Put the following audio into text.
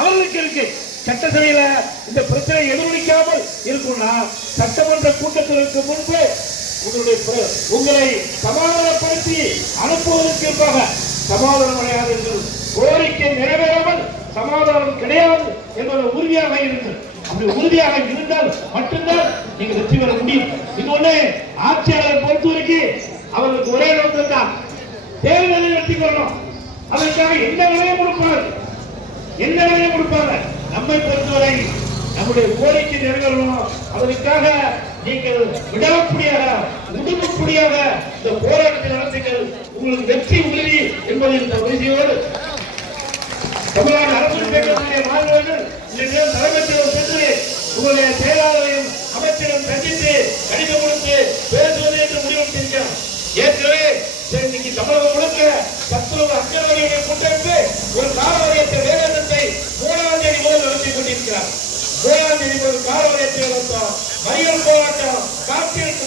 அவர்களுக்கு இருக்கு. சட்டசபையில இந்த பிரச்சனை எதிரொலிக்காமல் இருக்கும்னா சட்டமன்ற கூட்டத்திற்கு முன்பு உங்களை சமாதானப்படுத்தி அனுப்புவதற்காக சமாதானம் அடையாதீர்கள். கோரிக்கை நிறைவேறாமல் சமாதானம் கிடையாது என்பது உறுதியாக இருங்கள். அப்படி உறுதியாக இருந்தால் மட்டும்தான் நீங்க வெற்றி பெற முடியும். இன்னொன்னு, ஆட்சியாளர் பொறுத்தவரைக்கும் அவர்களுக்கு ஒரே நோக்கம் தான், தேர்தலை வெற்றி பெறணும். அதற்காக எந்த விலையும் கொடுப்பாங்க, எந்த விலையும் கொடுப்பாங்க. நம்மை பொறுத்தவரை நம்முடைய கோரிக்கை நிறைவேறணும். அதற்காக நீங்கள் விடாப்படியாக உடுப்புப்படியாக இந்த போராட்டத்தை நடத்துங்கள். உங்களுக்கு வெற்றி உறுதி என்பதை இந்த உறுதியோடு தமிழ்நாடு அரசு பேரவையுடைய மாணவர்கள் தலைமைச்சர் சென்று உங்களுடைய செயலாளரையும் அமைச்சரும் சந்தித்து கடிதம் கொடுத்து பேசுவது என்று முடிவெடுத்திருக்கிறார். ஏற்கனவே இன்னைக்கு தமிழகம் முழுக்க சத்துணவு அங்கன்வாடியை கொண்டிருந்து ஒரு காலவரையற்ற வேலைநிறுத்தத்தை 3ஆம் தேதி முதல் நடத்தி கொண்டிருக்கிறார். 3ஆம் தேதி முதல் காலவரையற்ற மறியல் போராட்டம், காற்றில்